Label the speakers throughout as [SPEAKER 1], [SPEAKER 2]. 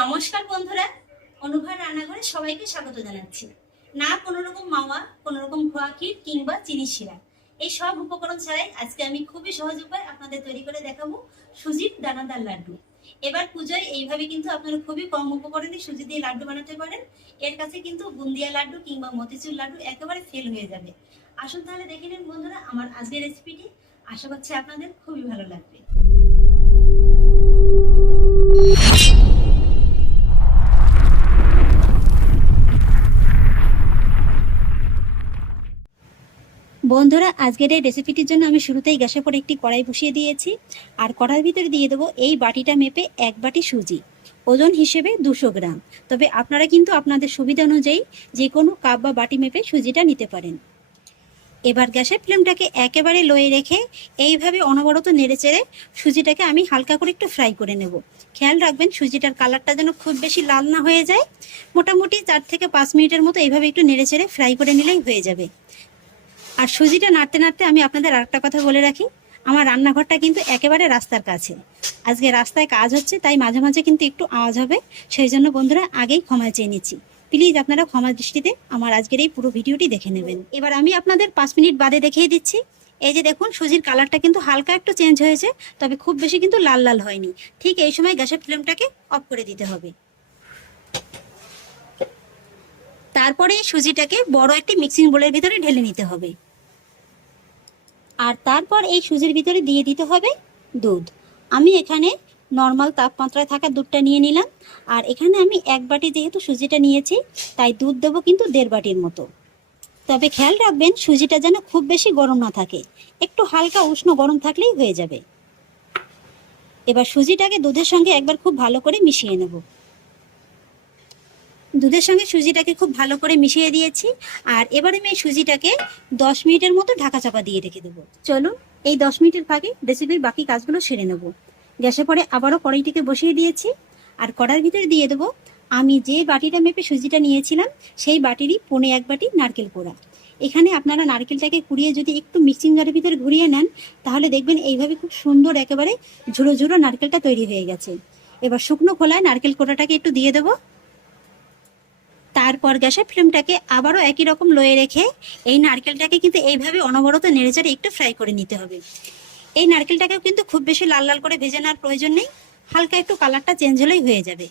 [SPEAKER 1] নমস্কার বন্ধুরা অনুভব রান্নাঘরে সবাইকে স্বাগত জানাচ্ছি। না, কোনো রকম মাওয়া, কোনো রকম খোয়া ক্ষীর কিংবা চিনি শিরা। এই সব উপকরণ ছাড়াই আজকে আমি খুবই সহজ উপায় আপনাদের তৈরি করে দেখাবো সুজির দানাদার লাড্ডু। এবার পুজোয় এইভাবে কিন্তু আপনারা খুবই কম উপকরণে সুজি দিয়ে লাড্ডু বানাতে পারেন। এর কাছে কিন্তু বুন্দিয়া লাড্ডু কিংবা মতিচুর লাড্ডু একেবারে ফেল হয়ে যাবে। আসুন তাহলে দেখে নিন বন্ধুরা আমার আজকের রেসিপিটি আশা করছি আপনাদের খুবই ভালো লাগবে। বন্ধুরা, আজকের এই রেসিপিটির জন্য আমি শুরুতেই গ্যাসের পরে একটি কড়াই বসিয়ে দিয়েছি। আর কড়াইয়ের ভিতরে দিয়ে দেবো এই বাটিটা মেপে এক বাটি সুজি, ওজন হিসেবে দুশো গ্রাম। তবে আপনারা কিন্তু আপনাদের সুবিধা অনুযায়ী যে কোনো কাপ বা বাটি মেপে সুজিটা নিতে পারেন। এবার গ্যাসের ফ্লেমটাকে একেবারে লোয়ে রেখে এইভাবে অনবরত নেড়েচেড়ে সুজিটাকে আমি হালকা করে একটু ফ্রাই করে নেব। খেয়াল রাখবেন, সুজিটার কালারটা যেন খুব বেশি লাল না হয়ে যায়। মোটামুটি চার থেকে পাঁচ মিনিটের মতো এইভাবে একটু নেড়েচেড়ে ফ্রাই করে নিলেই হয়ে যাবে। আর সুজিটা নাড়তে নাড়তে আমি আপনাদের আরেকটা কথা বলে রাখি, আমার রান্নাঘরটা কিন্তু একেবারে রাস্তার কাছে। আজকে রাস্তায় কাজ হচ্ছে, তাই মাঝে মাঝে কিন্তু একটু আওয়াজ হবে, সেই জন্য বন্ধুরা আগেই ক্ষমা চেয়ে নিচ্ছি। প্লিজ আপনারা ক্ষমা দৃষ্টিতে আমার আজকের এই পুরো ভিডিওটি দেখে নেবেন। এবার আমি আপনাদের পাঁচ মিনিট বাদে দেখিয়ে দিচ্ছি, এই যে দেখুন, সুজির কালারটা কিন্তু হালকা একটু চেঞ্জ হয়েছে, তবে খুব বেশি কিন্তু লাল লাল হয়নি। ঠিক এই সময় গ্যাসের ফ্লেমটাকে অফ করে দিতে হবে। তারপরে সুজিটাকে বড় একটি মিক্সিং বোলের ভিতরে ঢেলে নিতে হবে। আর তারপর এই সুজির ভিতরে দিয়ে দিতে হবে দুধ। আমি এখানে নর্মাল তাপমাত্রায় থাকা দুধটা নিয়ে নিলাম। আর এখানে আমি এক বাটি যেহেতু সুজিটা নিয়েছি, তাই দুধ দেবো কিন্তু দেড় বাটির মতো। তবে খেয়াল রাখবেন, সুজিটা যেন খুব বেশি গরম না থাকে। একটু হালকা উষ্ণ গরম থাকলেই হয়ে যাবে। এবার সুজিটাকে দুধের সঙ্গে একবার খুব ভালো করে মিশিয়ে নেব। দুধের সঙ্গে সুজিটাকে খুব ভালো করে মিশিয়ে দিয়েছি। আর এবার আমি এই সুজিটাকে দশ মিনিটের মতো ঢাকা চাপা দিয়ে রেখে দেবো। চলুন, এই দশ মিনিটের ফাঁকে রেসিপির বাকি কাজগুলো সেরে নেব। গ্যাসে পরে আবারও কড়াইটিকে বসিয়ে দিয়েছি। আর কড়ার ভিতরে দিয়ে দেবো, আমি যে বাটিটা মেপে সুজিটা নিয়েছিলাম, সেই বাটিরই পনে এক বাটি নারকেল কোড়া এখানে আপনারা নারকেলটাকে কুড়িয়ে যদি একটু মিক্সিং জারের ভিতরে ঘুরিয়ে নেন, তাহলে দেখবেন এইভাবে খুব সুন্দর একেবারে ঝুড়ো ঝুড়ো নারকেলটা তৈরি হয়ে গেছে। এবার শুকনো খোলায় নারকেল কোড়াটাকে একটু দিয়ে দেবো। তারপর গ্যাসের ফ্লেমটাকে আবারও একই রকম লয়ে রেখে এই নারকেলটাকে কিন্তু এইভাবে অনবরত নেড়েচেড়ে একটু ফ্রাই করে নিতে হবে। এই নারকেলটাকেও কিন্তু খুব বেশি লাল লাল করে ভেজে নেওয়ার প্রয়োজন নেই, হালকা একটু কালারটা চেঞ্জ হলেই হয়ে যাবে।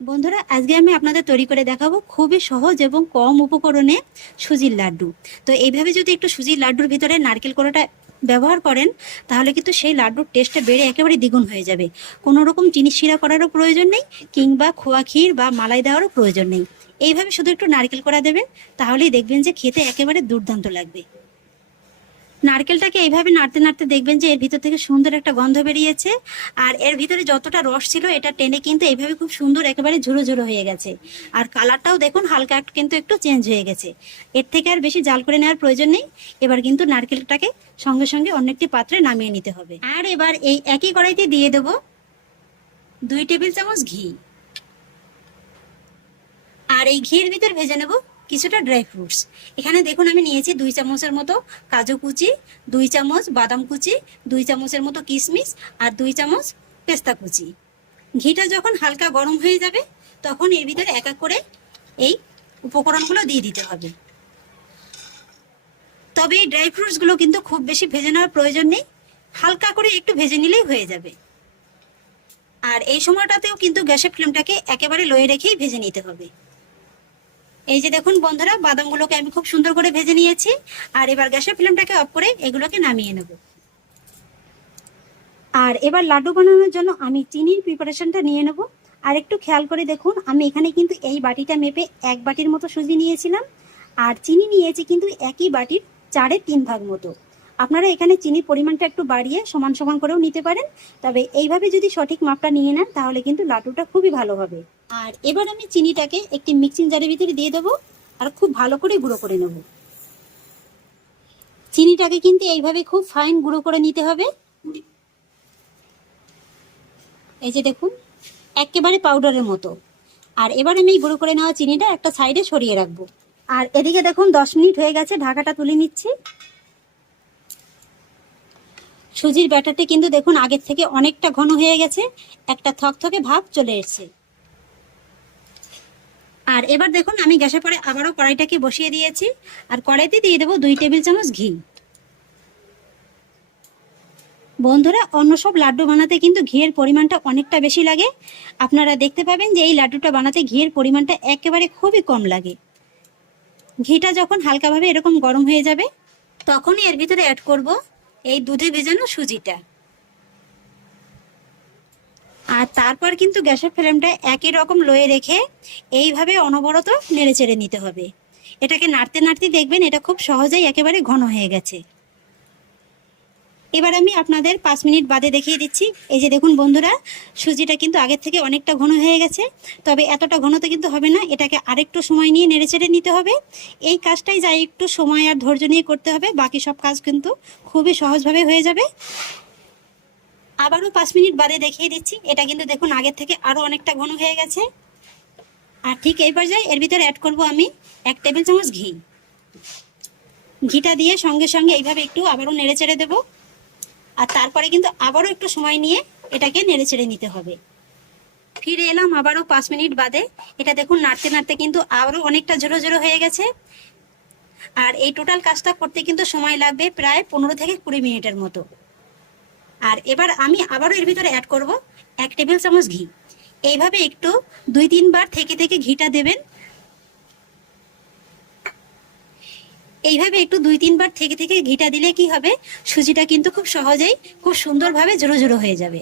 [SPEAKER 1] বন্ধুরা, আজকে আমি আপনাদের তৈরি করে দেখাবো খুবই সহজ এবং কম উপকরণে সুজির লাড্ডু। তো এইভাবে যদি একটু সুজির লাড্ডুর ভিতরে নারকেল কোড়াটা ব্যবহার করেন, তাহলে কিন্তু সেই লাড্ডুর টেস্টটা বেড়ে একেবারে দ্বিগুণ হয়ে যাবে। কোনো রকম চিনি শিরা করারও প্রয়োজন নেই, কিংবা খোয়া ক্ষীর বা মালাই দেওয়ারও প্রয়োজন নেই। এইভাবে শুধু একটু নারকেল করা দেবেন, তাহলেই দেখবেন যে খেতে একেবারে দুর্দান্ত লাগবে। নারকেলটাকে এইভাবে নাড়তে নাড়তে দেখবেন যে এর ভিতর থেকে সুন্দর একটা গন্ধ বেরিয়েছে। আর এর ভিতরে যতটা রস ছিল, এটা টেনে কিন্তু এইভাবে খুব সুন্দর একেবারে ঝুড়ো ঝুড়ো হয়ে গেছে। আর কালারটাও দেখুন, হালকা একটু কিন্তু একটু চেঞ্জ হয়ে গেছে। এর থেকে আর বেশি জাল করে নেওয়ার প্রয়োজন নেই। এবার কিন্তু নারকেলটাকে সঙ্গে সঙ্গে অন্য একটি পাত্রে নামিয়ে নিতে হবে। আর এবার এই একই কড়াইতে দিয়ে দেব দুই টেবিল চামচ ঘি। আর এই ঘির ভিতর ভেজে নেব কিছুটা ড্রাই ফ্রুটস এখানে দেখুন আমি নিয়েছি দুই চামচের মতো কাজু কুচি, দুই চামচ বাদাম কুচি, দুই চামচের মতো কিশমিশ আর দুই চামচ পেস্তা কুচি। ঘিটা যখন হালকা গরম হয়ে যাবে, তখন এর ভিতরে এক এক করে এই উপকরণগুলো দিয়ে দিতে হবে। তবে এই ড্রাই ফ্রুটসগুলো কিন্তু খুব বেশি ভেজে নেওয়ার প্রয়োজন নেই, হালকা করে একটু ভেজে নিলেই হয়ে যাবে। আর এই সময়টাতেও কিন্তু গ্যাসের ফ্লেমটাকে একেবারে লয়ে রেখেই ভেজে নিতে হবে। এই যে দেখুন বন্ধুরা, বাদামগুলোকে আমি খুব সুন্দর করে ভেজে নিয়েছি, আর এবার গ্যাসের ফ্লেমটাকে অফ করে এগুলোকে নামিয়ে নেব। আর এবার লাড্ডু বানানোর জন্য আমি চিনির প্রিপারেশনটা নিয়ে নেব। আর একটু খেয়াল করে দেখুন, আমি এখানে কিন্তু এই বাটিটা মেপে এক বাটির মতো সুজি নিয়েছিলাম, আর চিনি নিয়েছি কিন্তু একই বাটির চারের তিন ভাগ মতো। আপনারা এখানে চিনির পরিমাণটা একটু বাড়িয়ে সমান সমান করেও নিতে পারেন। তবে এইভাবে যদি সঠিক মাপটা নিয়ে নেন, তাহলে কিন্তু লাড্ডুটা খুবই ভালো হবে। আর এবার আমি চিনিটাকে একটি মিক্সিং জারের ভিতরে দিয়ে দেবো আর খুব ভালো করে গুঁড়ো করে নেব। চিনিটাকে কিন্তু এইভাবে খুব ফাইন গুঁড়ো করে নিতে হবে। এই যে দেখুন, একেবারে পাউডারের মতো। আর এবার আমি গুঁড়ো করে নেওয়া চিনিটা একটা সাইডে সরিয়ে রাখব। আর এদিকে দেখুন, দশ মিনিট হয়ে গেছে, ঢাকাটা তুলে নিচ্ছি। সুজির ব্যাটারটি কিন্তু দেখুন আগের থেকে অনেকটা ঘন হয়ে গেছে। একটা থকথকে ভাব চলে এসেছে। আর এবার দেখুন আমি গ্যাসে পরে আবারও কড়াইটাকে বসিয়ে দিয়েছি। আর কড়াইতে দিয়ে দেবো দুই টেবিল চামচ ঘি। বন্ধুরা, অন্য সব লাড্ডু বানাতে কিন্তু ঘিয়ের পরিমাণটা অনেকটা বেশি লাগে। আপনারা দেখতে পাবেন যে এই লাড্ডুটা বানাতে ঘিয়ের পরিমাণটা একেবারে খুবই কম লাগে। ঘিটা যখন হালকাভাবে এরকম গরম হয়ে যাবে, তখনই এর ভিতরে অ্যাড করব এই দুধে ভেজানো সুজিটা। আর তারপর কিন্তু গ্যাসের ফ্লেমটা একই রকম লয়ে রেখে এইভাবে অনবরত নেড়ে চেড়ে নিতে হবে। এটাকে নাড়তে নাড়তে দেখবেন এটা খুব সহজেই একেবারে ঘন হয়ে গেছে। এবার আমি আপনাদের পাঁচ মিনিট বাদে দেখিয়ে দিচ্ছি। এই যে দেখুন বন্ধুরা, সুজিটা কিন্তু আগের থেকে অনেকটা ঘন হয়ে গেছে, তবে এতটা ঘনতে কিন্তু হবে না, এটাকে আরেকটু সময় নিয়ে নেড়ে চেড়ে নিতে হবে। এই কাজটাই যাই একটু সময় আর ধৈর্য নিয়ে করতে হবে, বাকি সব কাজ কিন্তু খুবই সহজভাবে হয়ে যাবে। আবারও পাঁচ মিনিট বাদে দেখিয়ে দিচ্ছি, এটা কিন্তু দেখুন আগের থেকে আরও অনেকটা ঘন হয়ে গেছে। আর ঠিক এই পর্যায়ে এর ভিতরে অ্যাড করব আমি এক টেবিল চামচ ঘি। ঘিটা দিয়ে সঙ্গে সঙ্গে এইভাবে একটু আবারও নেড়ে চেড়ে দেবো। আর তারপরে কিন্তু আবারও একটু সময় নিয়ে এটাকে নেড়ে চেড়ে নিতে হবে। ফিরে এলাম আবারও পাঁচ মিনিট বাদে। এটা দেখুন নাড়তে নাড়তে কিন্তু আবারও অনেকটা ঝোড়ো ঝোড়ো হয়ে গেছে। আর এই টোটাল কাজটা করতে কিন্তু সময় লাগবে প্রায় পনেরো থেকে কুড়ি মিনিটের মতো। আর এবার আমি আবারও এর ভিতরে অ্যাড করব এক টেবিল চামচ ঘি। এইভাবে একটু দুই তিনবার থেকে থেকে ঘিটা দেবেন। এইভাবে একটু দুই, তিনবার থেকে থেকে ঘিটা দিলে কি হবে? সুজিটা কিন্তু খুব সহজেই খুব সুন্দরভাবে জোড়ো জোড়ো হয়ে যাবে।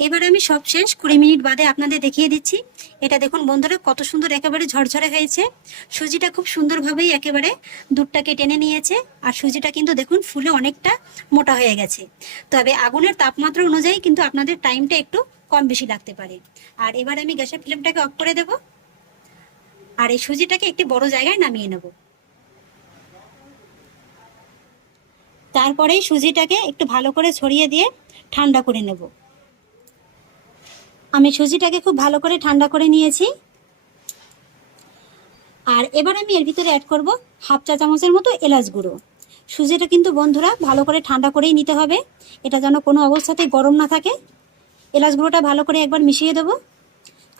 [SPEAKER 1] এবার আমি সব শেষ কুড়ি মিনিট বাদে আপনাদের দেখিয়ে দিচ্ছি। এটা দেখুন বন্ধুরা, কত সুন্দর একেবারে ঝরঝরে হয়েছে। সুজিটা খুব সুন্দরভাবেই একেবারে দুধটাকে টেনে নিয়েছে। আর সুজিটা কিন্তু দেখুন ফুলে অনেকটা মোটা হয়ে গেছে। তবে আগুনের তাপমাত্রা অনুযায়ী কিন্তু আপনাদের টাইমটা একটু কম বেশি লাগতে পারে। আর এবার আমি গ্যাসের ফ্লেমটাকে অফ করে দেব। আর এই সুজিটাকে একটি বড় জায়গায় নামিয়ে নেব। তারপরেই সুজিটাকে একটু ভালো করে ছড়িয়ে দিয়ে ঠান্ডা করে নেব। আমি সুজিটাকে খুব ভালো করে ঠান্ডা করে নিয়েছি। আর এবার আমি এর ভিতরে অ্যাড করব হাফ চা চামচের মতো এলাচ গুঁড়ো। সুজিটা কিন্তু বন্ধুরা ভালো করে ঠান্ডা করেই নিতে হবে। এটা যেন কোনো অবস্থাতেই গরম না থাকে। এলাচ গুঁড়োটা ভালো করে একবার মিশিয়ে দেবো।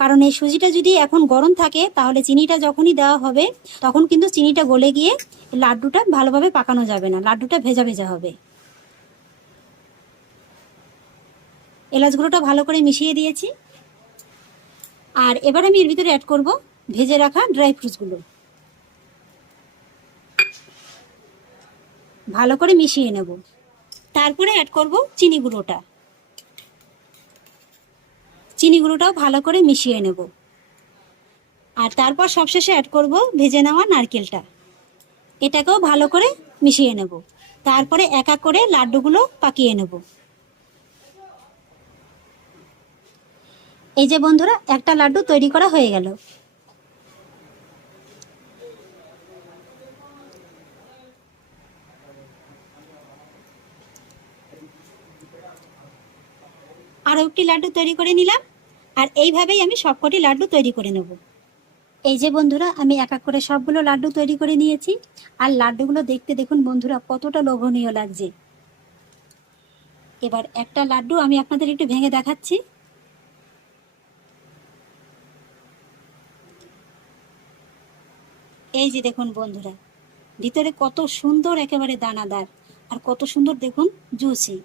[SPEAKER 1] কারণ এই সুজিটা যদি এখন গরম থাকে, তাহলে চিনিটা যখনই দেওয়া হবে, তখন কিন্তু চিনিটা গলে গিয়ে লাড্ডুটা ভালোভাবে পাকানো যাবে না, লাড্ডুটা ভেজা ভেজা হবে। এলাচ গুঁড়োটা ভালো করে মিশিয়ে দিয়েছি। আর এবার আমি এর ভিতরে অ্যাড করব ভেজে রাখা ড্রাই ফ্রুটসগুলো ভালো করে মিশিয়ে নেব। তারপরে অ্যাড করব চিনি গুঁড়োটা। চিনি গুঁড়োটাও ভালো করে মিশিয়ে নেব। আর তারপর সবশেষে অ্যাড করব ভেজে নেওয়া নারকেলটা। এটাকেও ভালো করে মিশিয়ে নেব। তারপরে এক এক করে লাড্ডুগুলো পাকিয়ে নেব। এই যে বন্ধুরা, একটা লাড্ডু তৈরি করা হয়ে গেল। আরও একটি লাড্ডু তৈরি করে নিলাম। আর এইভাবেই আমি সবকটি লাড্ডু তৈরি করে নেব। এই যে বন্ধুরা, আমি এক এক করে সবগুলো লাড্ডু তৈরি করে নিয়েছি। আর লাড্ডুগুলো দেখতে দেখুন বন্ধুরা, কতটা লোভনীয় লাগছে। এবার একটা লাড্ডু আমি আপনাদের একটু ভেঙে দেখাচ্ছি। এই যে দেখুন বন্ধুরা, ভিতরে কত সুন্দর একেবারে দানাদার আর কত সুন্দর দেখুন জুসি।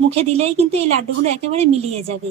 [SPEAKER 1] মুখে দিলেই কিন্তু এই লাড্ডুগুলো একেবারে মিলিয়ে যাবে।